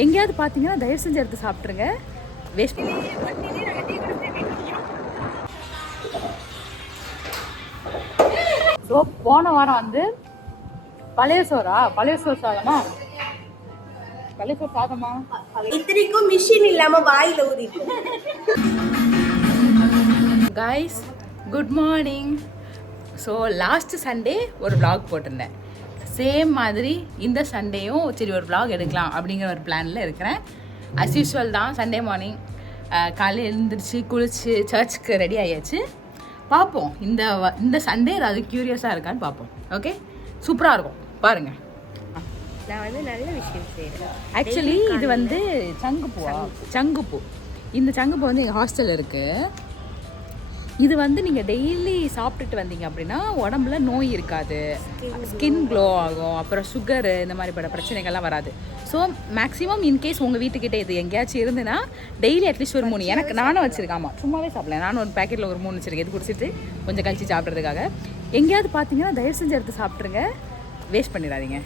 எங்கேயாவது பார்த்தீங்கன்னா தயவு செஞ்சு எடுத்து சாப்பிட்ருங்க. வேஸ்ட் ஸோ போன வாரம் வந்து பழைய சோறு சாதமா இத்தனைக்கும் மிஷின் இல்லாம வாயில ஊறிட்டு. Guys good morning. So last Sunday ஒரு vlog போட்டிருந்தேன். சேம் மாதிரி இந்த சண்டேயும் சரி ஒரு vlog எடுக்கலாம் அப்படிங்கிற ஒரு பிளானில் இருக்கிறேன். அஸ் யூஸ்வல் தான் சண்டே மார்னிங் காலையில் எழுந்திரிச்சு குளிச்சு சர்ச்சுக்கு ரெடி ஆயாச்சு. பார்ப்போம் இந்த சண்டே ஏதாவது க்யூரியஸாக இருக்கான்னு பார்ப்போம். ஓகே, சூப்பராக இருக்கும் பாருங்கள். நான் வந்து நல்ல விஷயம் செய்கிறேன். ஆக்சுவலி இது வந்து சங்குப்பூ. இந்த சங்குப்பூ வந்து எங்கள் ஹாஸ்டலில் இருக்குது. இது வந்து நீங்கள் டெய்லி சாப்பிட்டுட்டு வந்தீங்க அப்படின்னா உடம்புல நோய் இருக்காது, ஸ்கின் க்ளோ ஆகும், அப்புறம் சுகரு இந்த மாதிரிப்பட்ட பிரச்சனைகள்லாம் வராது. ஸோ மேக்ஸிமம் இன்கேஸ் உங்கள் வீட்டுக்கிட்டே இது எங்கேயாச்சும் இருந்துன்னா டெய்லி அட்லீஸ்ட் ஒரு 3 எனக்கு நானும் வச்சுருக்கேன். ஆமாம், சும்மாவே சாப்பிடலாம். நானும் ஒரு பேக்கெட்டில் ஒரு 3 வச்சுருக்கேன். இது குடிச்சிட்டு கொஞ்சம் கழிச்சு சாப்பிட்றதுக்காக. எங்கேயாவது பார்த்தீங்கன்னா தயவு செஞ்சு எடுத்து சாப்பிட்ருங்க, வேஸ்ட் பண்ணிடாதீங்க.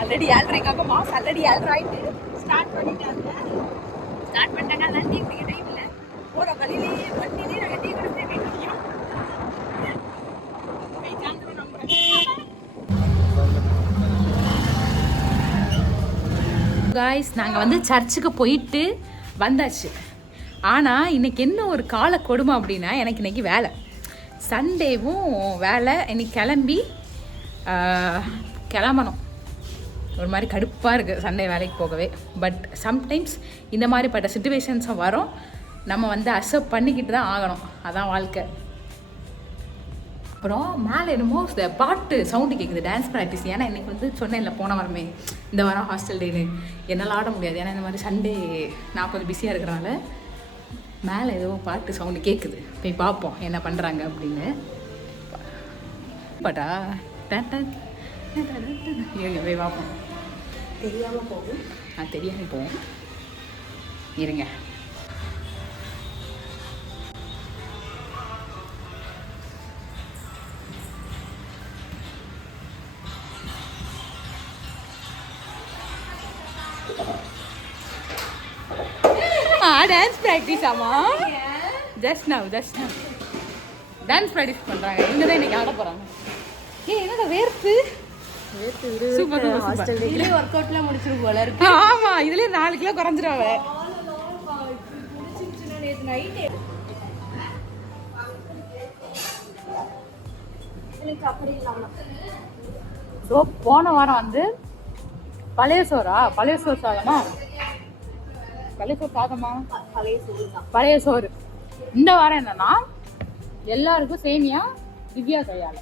ஆல்ரெடி ஏழ்ரைக்காக மாஸ் ஆல்ரெடி ஏழ்ராயிட்டு ஸ்டார்ட் பண்ணிட்டாங்க. அதான் டீ குடிக்க டைம் இல்லை. போகிற வழியிலேயே வண்டியிலே நாங்கள் டீ குடிச்சு வீட்டுலையும் காய்ஸ் நாங்கள் வந்து சர்ச்சுக்கு போயிட்டு வந்தாச்சு. ஆனால் இன்னைக்கு என்ன ஒரு கால கொடுமை அப்படின்னா, எனக்கு இன்னைக்கு வேலை, சண்டேவும் வேலை. இன்னைக்கு கிளம்பணும். ஒரு மாதிரி கடுப்பாக இருக்குது சண்டே வேலைக்கு போகவே. பட் சம்டைம்ஸ் இந்த மாதிரிப்பட்ட சுச்சுவேஷன்ஸும் வரும். நம்ம வந்து அக்செப்ட் பண்ணிக்கிட்டு தான் ஆகணும். அதான் வாழ்க்கை. அப்புறம் மேலே என்னமோ பாட்டு சவுண்டு கேட்குது, டான்ஸ் ப்ராக்டிஸ். ஏன்னா இன்றைக்கி வந்து சொன்னேன்ல போன வாரமே இந்த வாரம் ஹாஸ்டல் டேன்னு என்னால் ஆட முடியாது. ஏன்னா இந்த மாதிரி சண்டே நான் கொஞ்சம் பிஸியாக இருக்கிறனால மேலே ஏதோ பாட்டு சவுண்டு கேட்குது. போய் பார்ப்போம் என்ன பண்ணுறாங்க அப்படின்னு. பாட்டா போய் பார்ப்போம். தெரியாமல் போகும். தெரியாமல் போகும். இருங்க. Dance practice. ஆமாம், ஜஸ்ட் நவ் டான்ஸ் ப்ராக்டிஸ் பண்ணுறாங்க. இங்கே தான் இன்னைக்கு ஆட போகிறாங்க. என்னடா வேர்த்து சூப்பர். ஹாஸ்டல் டேல வொர்க் அவுட்ல முடிச்சிரு போல இருக்கு. ஆமா, இதுலயே 4 கிலோ குறைஞ்சிருவாங்க. நேத்து நைட் எனக்கு அப்படி இல்லாம ஸோ போன வாரம் வந்து பழைய சோறு சாதமா பழைய சோறு. இந்த வாரம் என்னன்னா எல்லாருக்கும் சேமியா திவ்யா கையால்.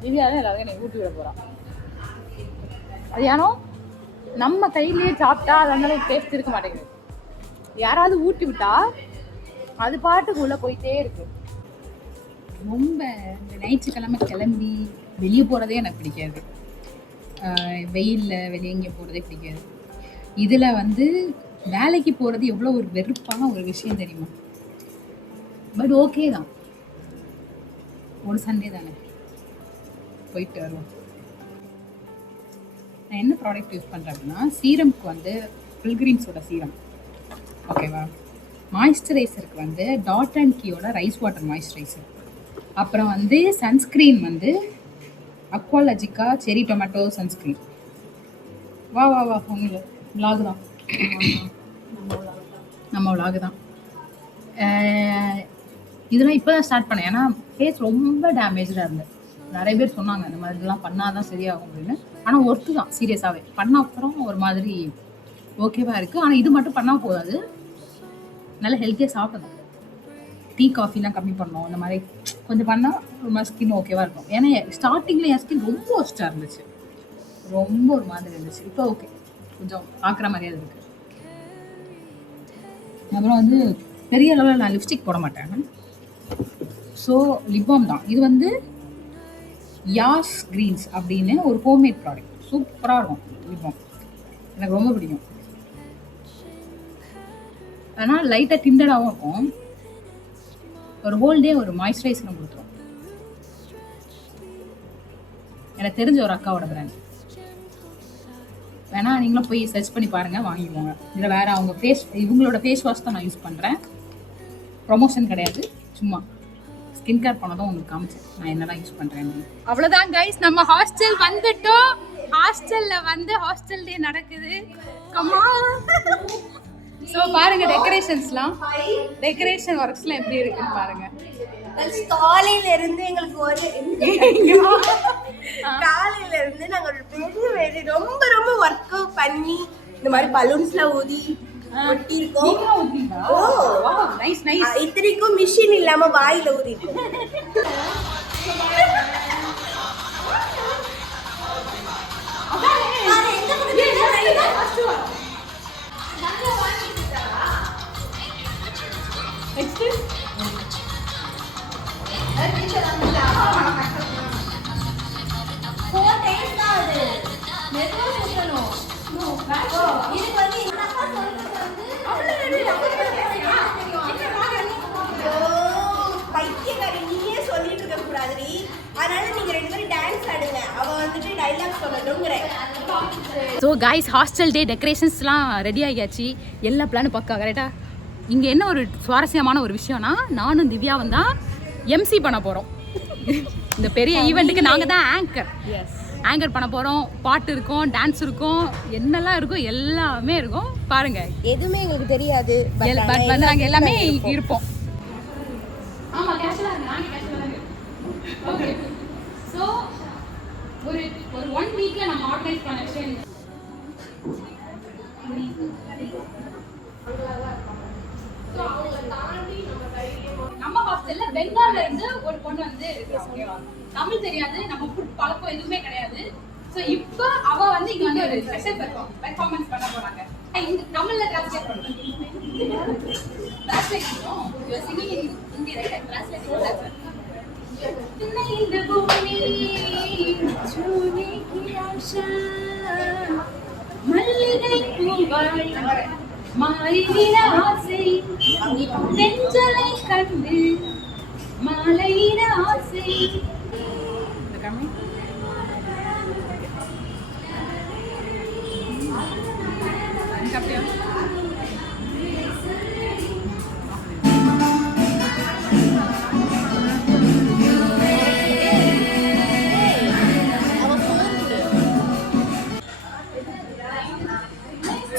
திவ்யா தான் எல்லாருக்கும் என்னை ஊட்டி விட போகிறான். அது ஏன்னா நம்ம கையிலேயே சாப்பிட்டா அது அந்தளவுக்கு டேஸ்ட் இருக்க மாட்டேங்குது. யாராவது ஊட்டி விட்டா அது பாட்டுக்கு உள்ளே போயிட்டே இருக்கு. ரொம்ப இந்த ஞாயிற்றுக்கிழமை கிளம்பி வெளியே போகிறதே எனக்கு பிடிக்காது. வெயிலில் வெளியே எங்கே போகிறதே பிடிக்காது. இதில் வந்து வேலைக்கு போகிறது எவ்வளோ ஒரு வெறுப்பான ஒரு விஷயம் தெரியுமா? பட் ஓகே தான், ஒரு சண்டே தானே, போயிட்டு வருவோம். நான் என்ன ப்ராடக்ட் யூஸ் பண்ணுறேன் அப்படின்னா, சீரம்க்கு வந்து பில்கிரிம்ஸோட சீரம், ஓகேவா. மாய்ஸ்சரைசருக்கு வந்து டாட் அண்ட் கீயோட ரைஸ் வாட்டர் மாய்ஸ்சரைசர். அப்புறம் வந்து சன்ஸ்க்ரீன் வந்து அக்வாலஜிக்கா செரி டொமேட்டோ சன்ஸ்க்ரீன். வா உங்களை விலாகு தான், நம்ம விலாகு தான். இதெல்லாம் இப்போ தான் ஸ்டார்ட் பண்ணேன். ஏன்னா ஃபேஸ் ரொம்ப டேமேஜாக இருந்தது. நிறைய பேர் சொன்னாங்க இந்த மாதிரிலாம் பண்ணால் தான் சரியாகும் அப்படின்னு. ஆனால் ஒர்த்து தான், சீரியஸாகவே. பண்ண அப்புறம் ஒரு மாதிரி ஓகேவாக இருக்குது. ஆனால் இது மட்டும் பண்ணால் போதாது, நல்லா ஹெல்த்தியாக சாப்பிடணும். டீ காஃபிலாம் கம்மி பண்ணணும். இந்த மாதிரி கொஞ்சம் பண்ணால் ஒரு மாதிரி ஸ்கின் ஓகேவாக இருக்கும். ஏன்னா ஸ்டார்டிங்கில் என் ஸ்கின் ரொம்ப ஒஸ்ட்டாக இருந்துச்சு, ரொம்ப ஒரு மாதிரி இருந்துச்சு. இப்போ ஓகே, கொஞ்சம் பார்க்குற மாதிரியாக இருக்குது. அப்புறம் வந்து பெரிய அளவில் நான் லிப்ஸ்டிக் போட மாட்டேன். ஸோ லிப்பாம் தான். இது வந்து யாஸ் கிரீன்ஸ் அப்படின்னு ஒரு ஹோம்மேட் ப்ராடக்ட். சூப்பராக இருக்கும் லிப்பாம், எனக்கு ரொம்ப பிடிக்கும். ஆனால் லைட்டாக டிண்டடாகவும் இருக்கும். ஒரு ஹோல் டே ஒரு மாய்ஸ்சரைசரும் கொடுத்துரும். எனக்கு தெரிஞ்ச ஒரு அக்காவோட பிராண்ட். வேணா நீங்களும் போய் சர்ச் பண்ணி பாருங்க, வாங்கிக்கோங்க. இதில் வேற அவங்க இவங்களோட ஃபேஸ் வாஷ் தான் நான் யூஸ் பண்ணுறேன். ப்ரொமோஷன் கிடையாது, சும்மா ஸ்கின் கேர் பண்ணதும் உங்களுக்கு காமிச்சேன் நான் என்னதான் யூஸ் பண்ணுறேன். அவ்வளோதான் கைஸ், நம்ம ஹாஸ்டல் வந்துட்டோம். ஹாஸ்டலில் வந்து ஹாஸ்டல் டே நடக்குது. ஸோ பாருங்க டெக்கரேஷன் ஒர்க்ஸ்லாம் எப்படி இருக்குன்னு பாருங்க. காலையில இருந்து எங்களுக்கு காலையில இருந்து நாங்க ஒரு பெரிய ரொம்ப ரொம்ப ஒர்க் பண்ணி இந்த மாதிரி பலூன்ஸ்ல ஊதி ஒட்டி இருக்கோம். இத்தனைக்கும் மிஷின் இல்லாம வாயில ஊதி ஸோ கைஸ், ஹாஸ்டல் டே டெக்கரேஷன்ஸ்லாம் ரெடி ஆகியாச்சு. எல்லா பிளானும் பக்கா கரெக்டாக. இங்கே என்ன ஒரு சுவாரஸ்யமான ஒரு விஷயம்னா, நானும் திவ்யாவும் தான் எம்சி பண்ண போகிறோம். இந்த பெரிய ஈவெண்ட்டுக்கு நாங்கள் தான் ஆங்கர் பண்ண போகிறோம். பாட்டு இருக்கும், டான்ஸ் இருக்கும், என்னெல்லாம் இருக்கும் எல்லாமே இருக்கும். பாருங்க, எதுவுமே எங்களுக்கு தெரியாது, பட் வந்து நாங்கள் எல்லாமே இருப்போம். ஆமாம், கேஷுவலாக நாங்கள் ஓகே. ஸோ ஒரு 1 வீக்கில் நம்ம ஆர்கனைஸ் பண்ண விஷயம் நம்ம ஹாஸ்டல்ல பெங்கால்ல இருந்து ஒரு பொண்ணு வந்து தமிழ் தெரியாது, நம்ம ஃபுட் பழக்கம் எதுவுமே கிடையாது. ஸோ இப்போ அவ வந்து இங்க வந்து ஒரு ஸ்பெஷல் பெர்ஃபார்மன்ஸ் பண்ண போறாங்க. இந்த தமிழ்ல டிரான்ஸ்லேட் பண்ணுறோம். டிரான்ஸ்லேட் பண்ணுறோம். You are singing in Hindi, right? Translate பண்ணுறோம். இந்த பூமி சூனே கி ஆஷா மல்லிகை பூவாய் மாறிவிட ஆசை நெஞ்சலை கண்டு மாலையிட ஆசை.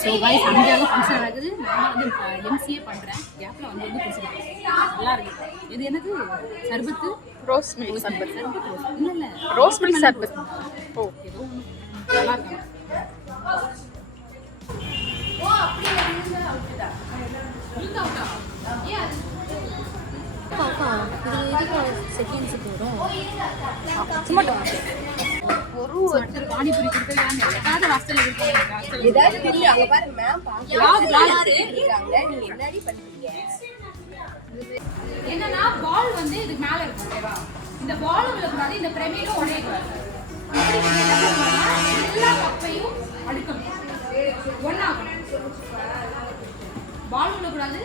ஸோ கைஸ், அங்கேயாவது ஃபங்க்ஷன் நடக்குது. நான் வந்து எம்சிஏ பண்ணுறேன். கேப்பில் வந்து குடிச்சிருக்கேன். நல்லா இருக்கு. இது என்னது? சர்பத்து, ரோஸ் மில்க் சர்பத். இல்லை ரோஸ் மில்க் சர்பத். ஓ, ஏதோ நல்லா இருக்கு. பானிபூரி கொடுத்தது ஹாஸ்டல்ல என்னன்னா, பால் வந்து இதுக்கு மேல இருக்கும். ஓகேவா? இந்த பால் விழக்கூடாது, இந்த பிரமிடும் உடையக்கூடாது. எல்லா கப்பையும் அடுக்கணும், ஒன்னாகணும். பால் விழக்கூடாது.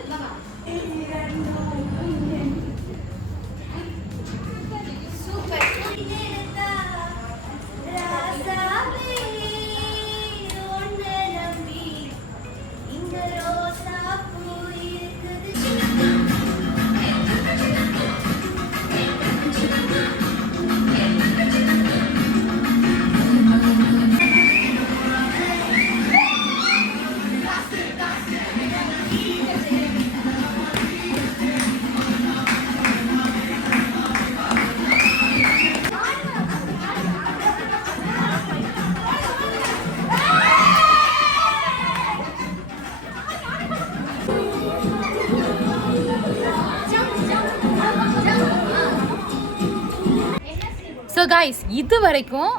ஸோ கைஸ், இது வரைக்கும்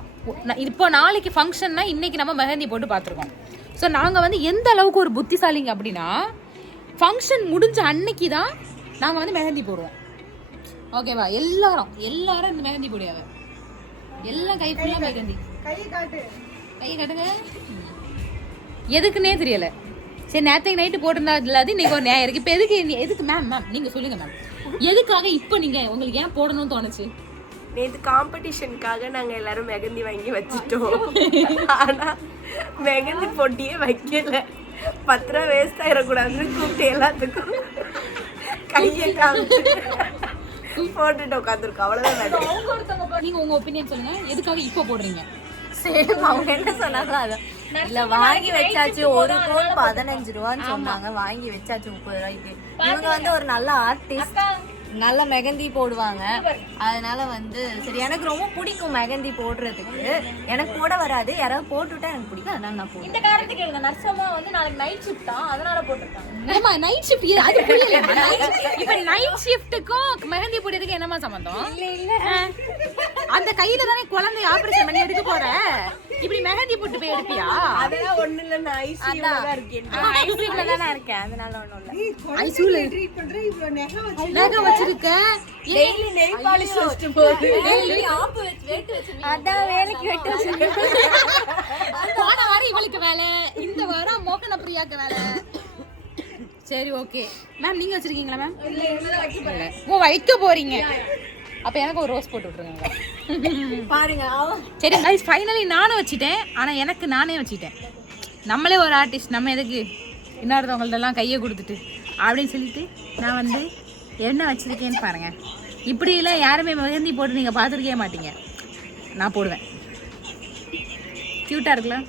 இப்போ நாளைக்கு ஃபங்க்ஷன்னா இன்றைக்கி நம்ம மெஹந்தி போட்டு பார்த்துருக்கோம். ஸோ நாங்கள் வந்து எந்த அளவுக்கு ஒரு புத்திசாலிங்க அப்படின்னா, ஃபங்க்ஷன் முடிஞ்ச அன்னைக்கு தான் நாங்கள் வந்து மெஹந்தி போடுவோம். ஓகேவா? எல்லாரும் இந்த மெஹந்தி போடுவாங்க. எல்லாம் கை ஃபுல்லாக மெஹந்தி. கை காட்டுங்க. எதுக்குன்னே தெரியலை. சரி, நேற்றைக்கு நைட்டு போட்டிருந்தா இல்லாது இன்னைக்கு ஒரு நியாயம் இருக்குது. இப்போ எதுக்கு மேம் நீங்கள் சொல்லுங்கள் மேம், எதுக்காக இப்போ நீங்கள் உங்களுக்கு ஏன் போடணும்னு தோணுச்சு? நேற்று காம்படிஷனுக்காக நாங்கள் எல்லாரும் மெகந்தி வாங்கி வச்சுட்டோம். ஆனால் மெகந்தி போட்டியே வைக்கல. 10 ரூபா வேஸ்ட் ஆயிடக்கூடாதுன்னு கூப்பிட்டு எல்லாத்துக்கும் கையை காமிச்சு போட்டுட்டு உட்காந்துருக்கோம். அவ்வளோதான். நீங்க உங்க ஒப்பீனியன் சொல்லுங்க, எதுக்காக இப்போ போடுறீங்க? சேம் அவங்க என்ன சொன்னாங்களோ அதான். இல்ல வாங்கி வச்சாச்சு, ஒரு கோன் 15 ரூபான்னு சொன்னாங்க, வாங்கி வச்சாச்சு 30 ரூபாய்க்கு. இவங்க வந்து ஒரு நல்ல ஆர்டிஸ்ட், நல்ல மெகந்தி போடுவாங்க. அதனால வந்து சரி, எனக்கு ரொம்ப பிடிக்கும் மெகந்தி போடுறதுக்கு. எனக்கு போட வராது, யாராவது போட்டுவிட்டா எனக்கு பிடிக்கும், அதனால நான் போடுவேன். இந்த காரணத்துக்கு எழுங்க நர்சமா வந்து நாளைக்கு நைட் ஷிஃப்ட் தான், அதனால போட்டுருக்காங்க. ஏமா நைட் ஷிஃப்ட் அது புரியல. இப்ப நைட் ஷிஃப்ட்டுக்கும் மெஹந்தி போடுறதுக்கு என்னமா சம்பந்தம்? இல்ல அந்த கையில தானே குழந்தை ஆபரேஷன் பண்ணி எடுக்க போற, இப்படி மெஹந்தி போட்டு போய் எடுப்பியா? அதெல்லாம் ஒன்றும் இல்லை, நான் ஐசியூல தான் இருக்கேன். ஐசியூல தான் நான் இருக்கேன், அதனால ஒண்ணும் இல்ல. ஐசியூல நகை வச்சிருக்க, டெய்லி நெயில் பாலிஷ் வச்சுட்டு போகுது. அதான் வேலைக்கு வெட்டு வச்சிருக்கேன். போன வாரம் இவளுக்கு வேலை, இந்த வாரம் மோகன பிரியாக்கு வேலை. சரி ஓகே மேம், நீங்க வச்சிருக்கீங்களா மேம்? இல்ல. ஓ வைக்க போறீங்க, அப்ப எனக்கு ஒரு ரோஸ் போட்டு விட்டுருங்க பாருங்க. சரி கைஸ், ஃபைனலி நானும் வச்சிட்டேன். ஆனா எனக்கு நானே வச்சிட்டேன். நம்மளே ஒரு ஆர்டிஸ்ட், நம்ம எதுக்கு இன்னொருத்தவங்கள்ட்டெல்லாம் கையை கொடுத்துட்டு அப்படின்னு சொல்லிட்டு நான் வந்து என்ன வச்சிருக்கேன்னு பாருங்க. இப்படிலாம் யாருமே மெஹந்தி போட்டு நீங்க பார்த்துருக்கவே மாட்டீங்க, நான் போடுவேன். க்யூட்டா இருக்குல்ல?